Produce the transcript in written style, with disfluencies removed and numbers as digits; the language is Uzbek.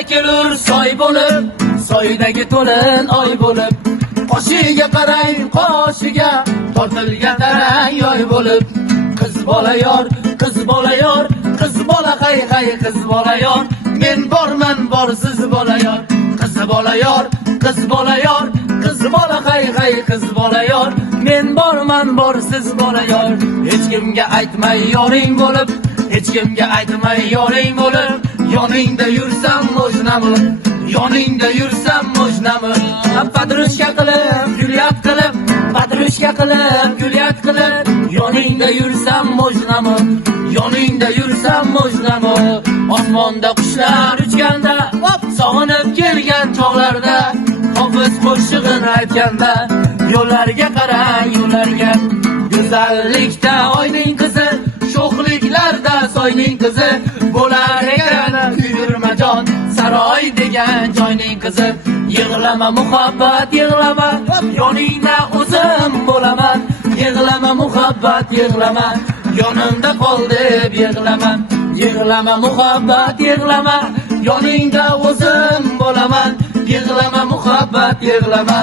bahorda kelur soy bo'lib, soydagi to'lin oy bo'lib, qoshiga qarang qoshiga, tortilgan tarang yoy bo'lib, qiz bola yor, qiz bola yor, qiz bola hay hay, qiz bola yor, men borman borsiz bola yor, qiz bola yor, qiz bola yor, qiz bola hay hay, qiz bola yor, men borman borsiz bola yor. Hech kimga aytmay yoring bo'lib, hech kimga aytmay yoring bo'lib, yoningda yursam mo'jnami, yoningda yursam mo'jnami, padrushka qilib, gulyat qilib, padrushka qilib, gulyat qilib, yoningda yursam mo'jnami, yoningda yursam mo'jnami, osmonda qushlar uchganda, sog'inib kelgan chog'larda, hofiz qo'shig'in aytganda, yo'llarga qarang yo'llarga, go'zallikda oyning qizi, sho'xliklarda soyning qizi, bo'lar ekan kuydirmajon, saroy degan joyning qizi. Yig'lama muhabbat yig'lama, yoningda o'zim bo'laman, yig'lama muhabbat yig'lama, yonimda qol deb yig'lama, yig'lama muhabbat yig'lama, yoningda o'zim bo'laman, yig'lama muhabbat yig'lama,